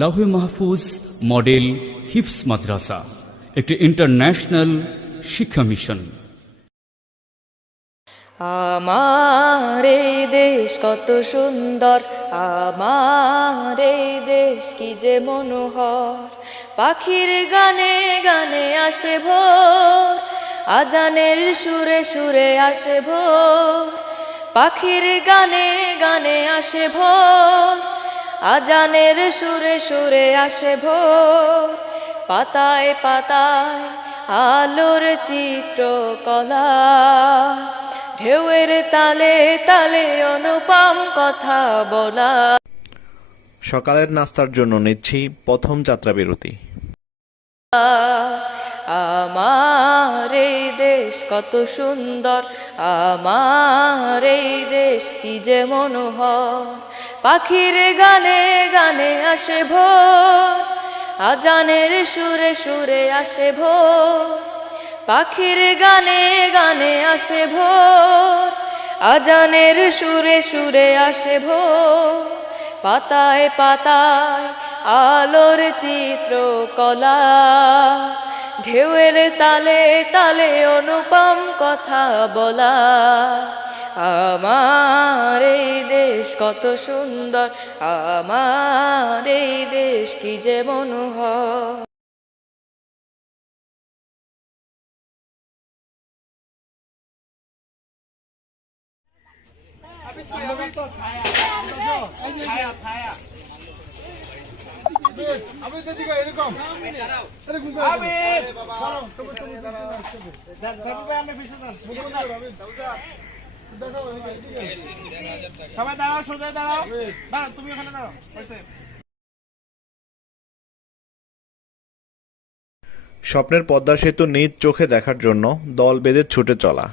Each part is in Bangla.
লাউহে মাহফুজ মডেল হিফস মাদ্রাসা, একটি ইন্টারন্যাশনাল শিক্ষা মিশন। আমার এই দেশ কত সুন্দর, আমার এই দেশ কি যে মনোহর। পাখির গানে গানে আসে ভোর, আজানের সুরে সুরে আসে ভোর। পাখির গানে গানে আসে ভোর আজানের সুরে সুরে আসে ভোর। পাতায় পাতায় আলোর চিত্র কলা ঢেউয়ের তালে তালে অনুপম কথা বলা। সকালের নাস্তার জন্য নিচ্ছি প্রথম যাত্রা বিরতি আমার এই দেশ কত সুন্দর, আমার এই দেশ কি যে মনোহর। পাখির গানে গানে আসে ভোর, আজানের সুরে সুরে আসে ভোর। পাখির গানে গানে আসে ভোর, আজানের সুরে সুরে আসে ভোর। পাতায় পাতায় আলোর চিত্র কলা ঢেউয়ের তালে তালে অনুপম কথা বলা। আমার এই দেশ কত সুন্দর, আমার এই দেশ কি যে মনোহর। আমি তো দিকে এরকম এরকম আমি সবাই দাঁড়াও সোজা দাঁড়াও দাঁড়াও তুমি ওখানে স্বপ্নের পদ্মা সেতু নিজ চোখে দেখার জন্য দল বেঁধে ছুটে চলা।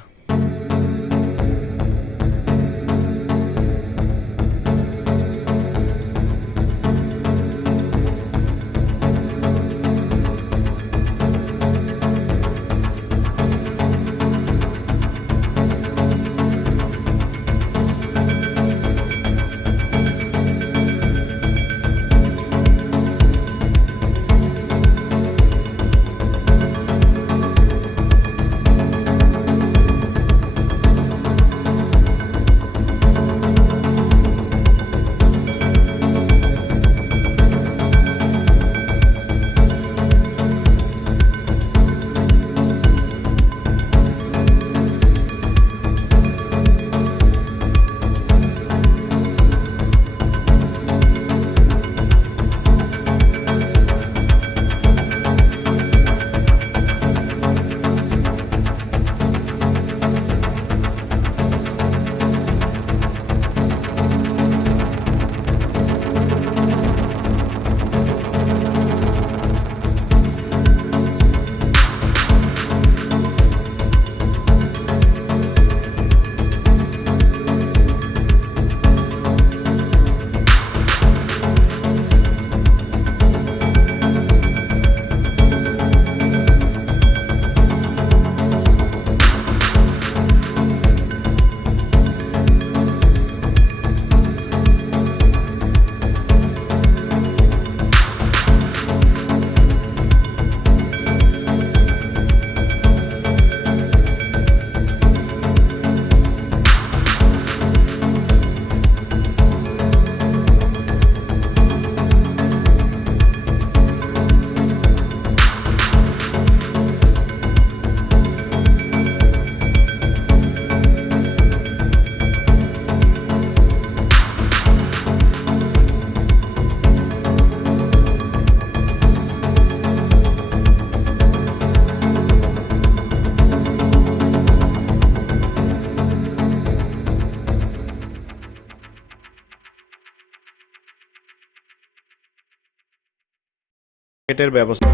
টিকেটের ব্যবস্থা।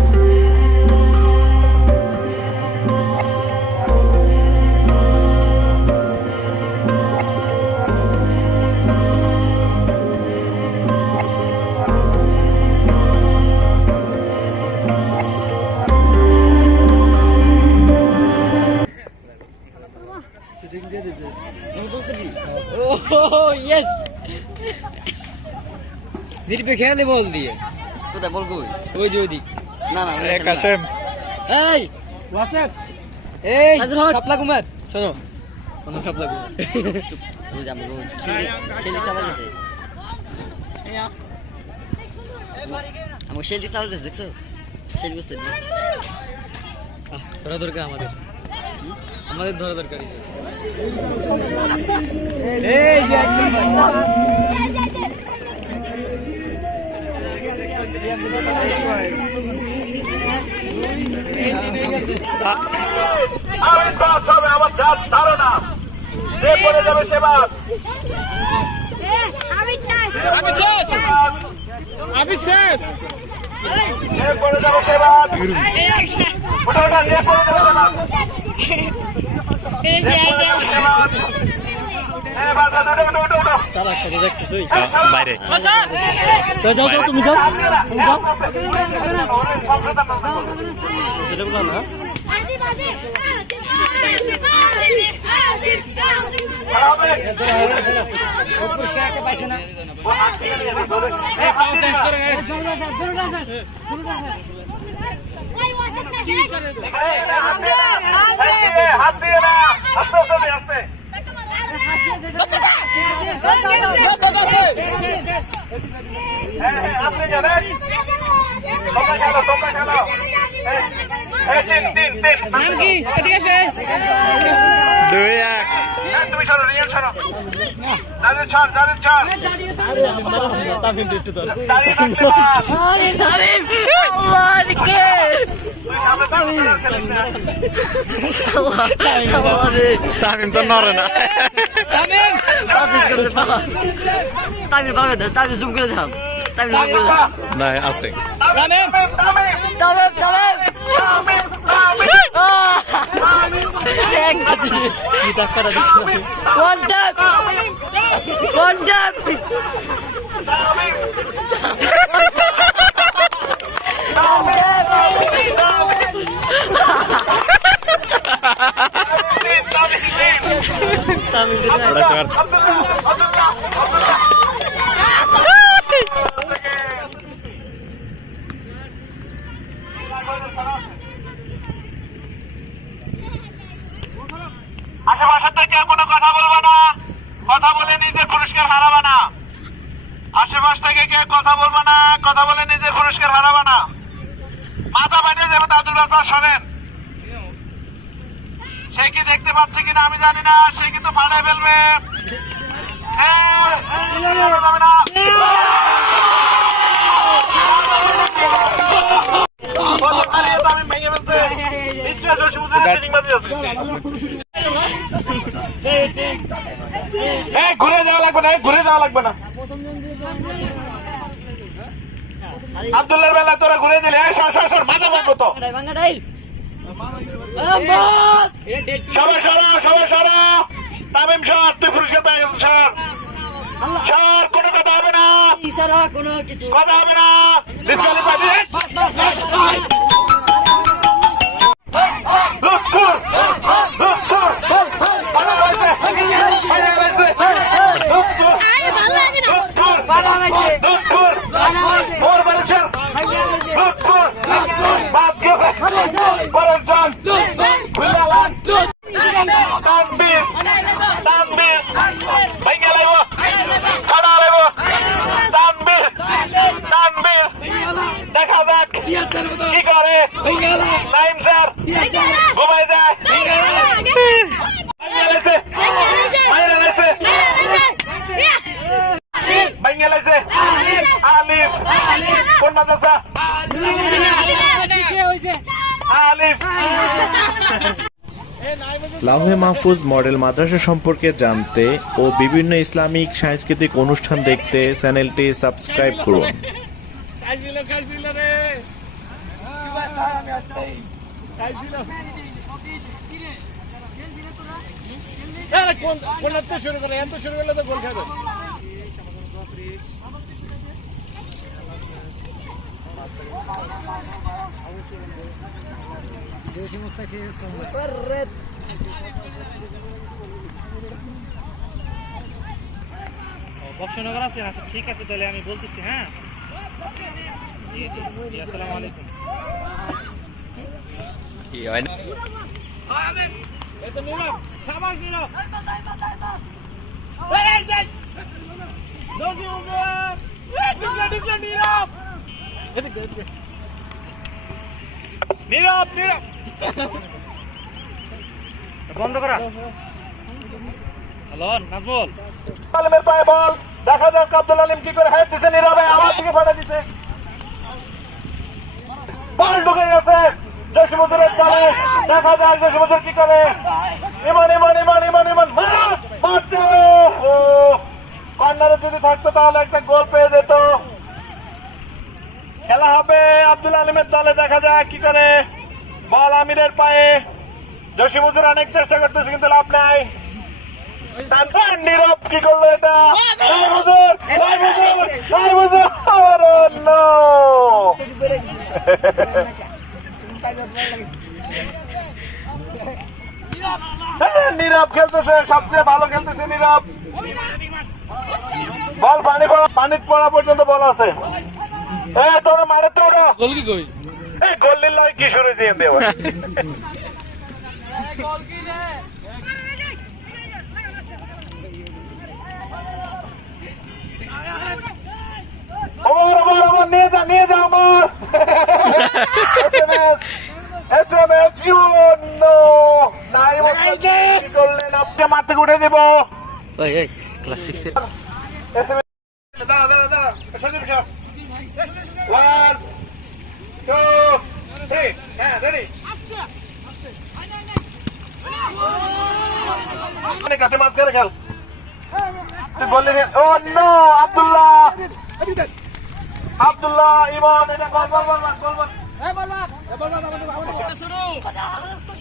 নির্বিঘ্নে বল দিয়ে। কোথায়? বল কই ওই যে ওইদিক। না না এ কাশেম এই! ওয়াসেফ! এই। শাপলা কুমার। শোনো কোনো শাপলা কুমার? ওই যে আমাকে ছেলে ছেলে চালাতেছে আমাকে শেলটি চালাতেছে দেখছ? শেল বুঝতে ধরা দরকার আমাদের। আমাদের ধরা দরকার এই আমি বাস হবে আমার জাত ধারণা যে পড়ে যাবে সে বাস আমি চাই যে পড়ে যাবে সে বাস ওটা ওটা যে পড়ে যাবে সে বাস বাইরে যাও যাও তুমি যাও তুমি হাত দিয়ে না আস্তে আস্তে আস্তে হ্যাঁ হ্যাঁ আপনি জানেন তোমরা খেলো তোমরা খেলো এই তিন তিন তিন নাম কি দুই এক তুমি সরো রিয়ান সরো দাঁড়িয়ে ছাড় দাঁড়িয়ে ছাড় দাঁড়িয়ে থাকতে পার তুই সামনে থাকতে তামিম তো নড়ে না তামিল পাবে না তামিল জুম করে দাও তামিল জুম করে দাও না আছে Tamim Tamim Tamil Tamil Tamim Tamim one tap one tap ওটা কর আশেপাশে থেকে কোনো কথা বলব না কথা বলে নিজের পুরস্কার হারাবা না আশেপাশ থেকে কে কথা বলব না কথা বলে নিজের পুরস্কার হারাবা না মাথা বানিয়ে যাবে আব্দুল বাসার শোনেন সে কি দেখতে পাচ্ছে কিনা আমি জানি না সে কিন্তু ফাটাই ফেলবে। ঘুরে যাওয়া লাগবে না ঘুরে যাওয়া লাগবে না আব্দুল্লার বেলা তোরা ঘুরে দিলে এই, সর সর সর মাথা মারবো তো সবাই সরা সবাই সরা। তামিম সর তুই পুরস্কার পেয়ে গেছিস স্যার। স্যার কোনো কথা হবে না। কোনো কিছু কথা হবে না। দুঃখুর স্যার আলিফ কোন মাদ্রাসা আলিফ লাউহে মাহফুজ মডেল মাদ্রাসা সম্পর্কে জানতে ও বিভিন্ন ইসলামিক সাংস্কৃতিক অনুষ্ঠান দেখতে চ্যানেলটি সাবস্ক্রাইব করুন। খাইছিল খাইছিল কোন কোন তো শুরু করে? এত শুরু করলে তো গোল খাবে। বক্সনগর আছে আচ্ছা ঠিক আছে তাহলে আমি বলতেছি হ্যাঁ? এই তো নীরব সাবাস বন্ধ করা হ্যালো নাজমুল আলমের পায়ে বল দেখা যাক আব্দুল আলিম কি করে হেড দিছে নীরবে আমার দিকে ফাটা দিছে বল ঢুকে গেছে জসিমুদ্দিনের দলে দেখা যাক জসিমুদ্দিন কি করে? ইমান ইমান ইমান ইমান ইমান মার! মারছে যদি থাকতো তাহলে একটা গোল পেয়ে যেত। খেলা হবে আব্দুল আলিমের দলে, দেখা যাক কি করে। বল আমিরের পায়ে। জসিমুদ্দিন অনেক চেষ্টা করতেছে, কিন্তু লাভ নাই। নীরব কি করল এটা? নীরব খেলতেছে সবচেয়ে ভালো খেলতেছে নীরব। বল পানি পড়া পানি পড়া পর্যন্ত বল আছে। এ তোরা মারে তোরা। গোল কি কই? এই গোল নিল কি শুরু দিয়ে দেওয়া ওমর ওমর ওমর নিয়ে যা নিয়ে যা Omar SMS SMS you know নাই কি করলেন? আপনি মাঠ থেকে উঠে দেব ওই এই ক্লাস 6 এর। এসএমএস দাঁড়া দাঁড়া দাঁড়া। সজীব সাহেব ওয়ান টু থ্রি হ্যাঁ রেডি অনেক কাছে মাছ করে খেল তুই বললি ও নো আব্দুল্লাহ। আব্দুল্লাহ ইমন এটা গোল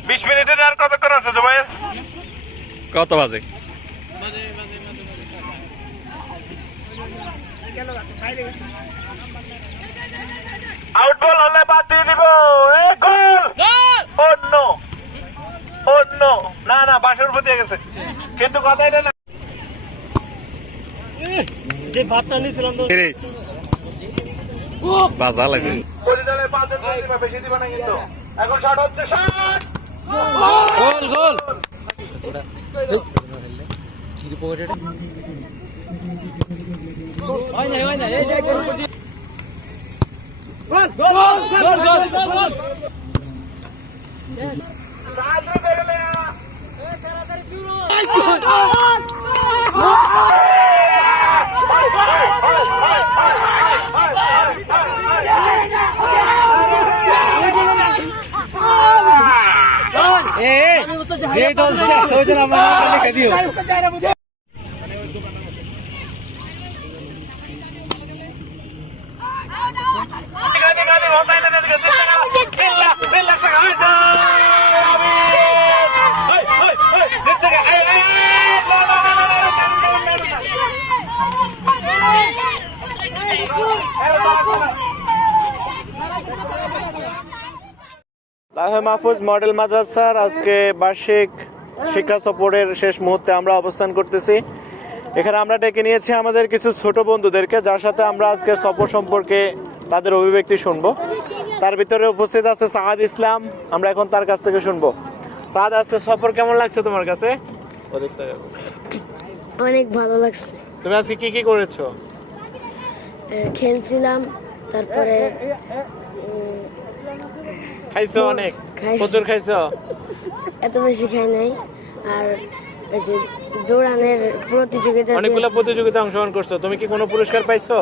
বিশ মিনিটের আর কতক্ষণ আছে জুবাই কত বাজে? আউট বল হলে বাদ দিয়ে দিব। এ গোল! অন্য। অন্য। না না বাসর প্রতি গেছে। কিন্তু কথা এটা না যে ভাতটা নিছিলাম তো বাজা লাগে এখন শট হচ্ছে শট গোল গোল চিরি পকেটে হয় না হয় না এই যে গোল গোল গোল গোল গোল রাজু বেরলে যে দল শেষ ওই দল আমরা লিখে দিও গানি গানি হোতাই না দিকে জিল্লা জিল্লা সে হয়েছে হাই হাই হাই নিচে গে এই এই না না না না লাহে মাহফুজ মডেল মাদ্রাসার আজকে বার্ষিক শিক্ষা সফরের শেষ মুহূর্তে আমরা অবস্থান করতেছি। এখানে আমরা ডেকে নিয়েছি আমাদের কিছু ছোট বন্ধুদেরকে যার সাথে আমরা আজকে সফর সম্পর্কে তাদের অভিব্যক্তি শুনব। তার ভিতরে উপস্থিত আছে সাহাদ ইসলাম আমরা এখন তার কাছ থেকে শুনব। সাহাদ আজকে সফর কেমন লাগছে তোমার কাছে? অনেক ভালো লাগছে। তুমি আজকে কি কি করেছ? খেলছিলাম তারপরে খাইছো অনেক? খাইছি। খাইছো? এত বেশি খাই নাই। আর এই যে দৌড়ানোর প্রতিযোগিতা অনেকগুলো প্রতিযোগিতা অংশগ্রহণ করছ। তুমি কি কোনো পুরস্কার পাইছো?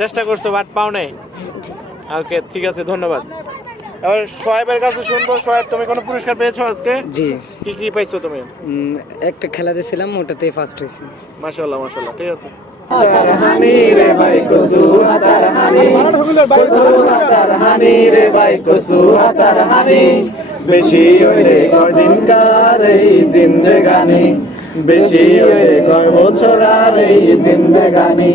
চেষ্টা করছ বাট পাও নাই? ওকে ঠিক আছে ধন্যবাদ। এবার সোহেবের কাছে শুনব। সোহেব তুমি কোনো পুরস্কার পেয়েছ আজকে? জি। কি কি পাইছো তুমি? উম, একটা খেলা দিয়েছিলাম ওটাতেই ফার্স্ট হয়েছি মাশাআল্লাহ মাশাআল্লাহ ঠিক আছে। বেশি হইলে কদিনকার এই জিন্দেগানি? বেশি হইলে কয় বছর আর এই জিন্দেগানি?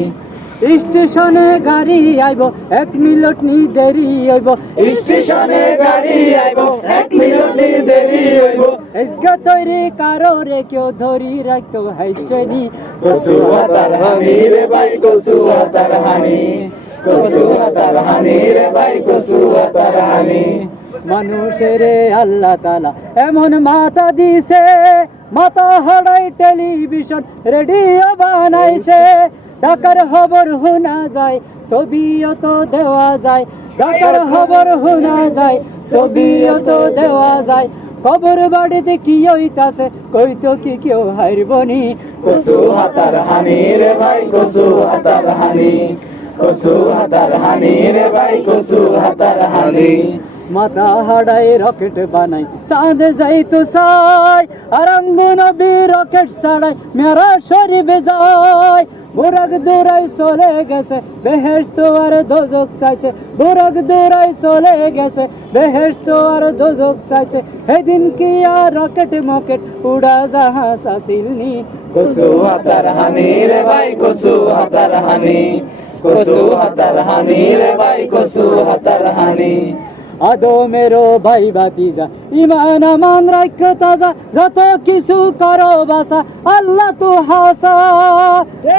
স্টেশনে গাড়ি আইব এক মিনিট নি দেরি হইব। স্টেশনে গাড়ি আইব এক মিনিট নি দেরি হইব। এসগা তৈরি কারও রে কেউ ধরি রাখতো হাইচনি হানি। হানি হানি হানি। মানুষের আল্লাহ তালা এমন মাথা দিছে মাথা হড়াই টেলিভিশন, রেডিও বানাইছে। ডাকার খবর শোনা যায়, ছবিও তো দেওয়া যায়। ডাকার খবর শোনা যায়, ছবিও তো দেওয়া যায়। খবর বাড়িতে কি হইতাছে? কইতো কি কেউ হারবনি কসুয়া তার হানি রে ভাই কসুয়া তার হানি। কসুয়া তার হানি রে ভাই কসুয়া তার হানি। মাথা হাড়াই রকেট বানাই চাঁদ যাইতো সাই আর নবী রকেট ছাড়াই মেরা শরীফে যায়। বুরাক দূরাই চলে গেছে বেহেস্ত আর দোজক চাইছে। বুরাক দূরাই চলে গেছে বেহেস্ত আর দোজক চাইছে। সেদিন কি আর রকেট মকেট উড়া জাহাজ আসিলনি? কসুয়া তার হানি রে ভাই কসুয়া তার হানি। কসুয়া তার হানি রে ভাই কসুয়া তার হানি। আদো মেরো ভাই বাতিজা ইমান আমান রাখ তাজা যত কিছু করো বাসা আল্লাহ তো হাসা।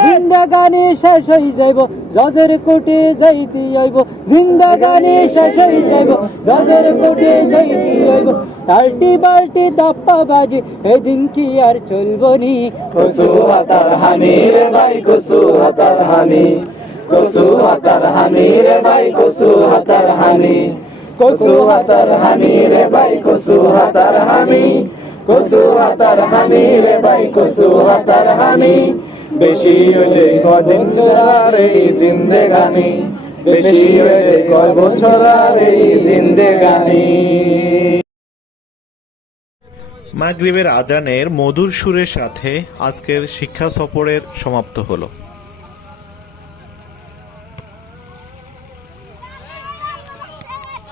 জিন্দাগানি শেষ হই যাইব জজের কোটে যাইতে হইব জিন্দাগানি শেষ হই যাইব জজের কোটে যাইতে হইব। টাল্টি বাল্টি দাপ্পা বাজি এদিন কি আর চলবো নি? কসুয়া তার হানি রে ভাই কসুয়া তার হানি। কসুয়া তার হানি রে ভাই কসুয়া তার হানি। তার হানি রে হানি হানি রে হানি বেশি হইলে কদিন এই জিন্দেগানি। বেশি হইলে কয় বছর আর এই জিন্দেগানি। মাগরিবের আজানের মধুর সুরের সাথে আজকের শিক্ষা সফরের সমাপ্ত হলো।